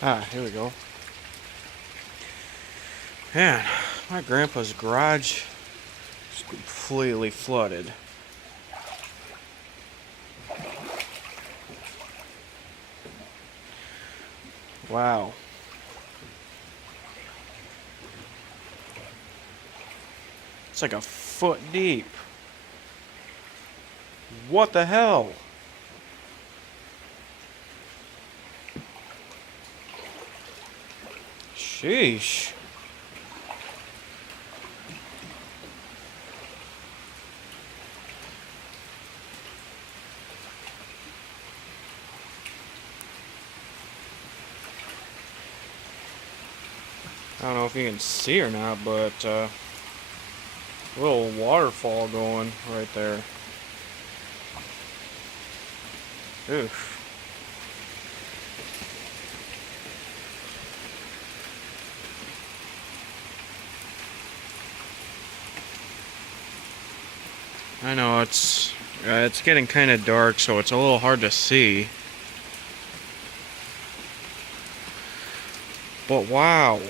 Ah, here we go. Man, my grandpa's garage is completely flooded. Wow. It's like a foot deep. What the hell? Sheesh. I don't know if you can see or not, but a little waterfall going right there. Oof. I know it's getting kind of dark, so it's a little hard to see. But wow.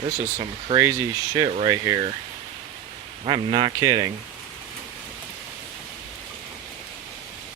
This is some crazy shit right here. I'm not kidding.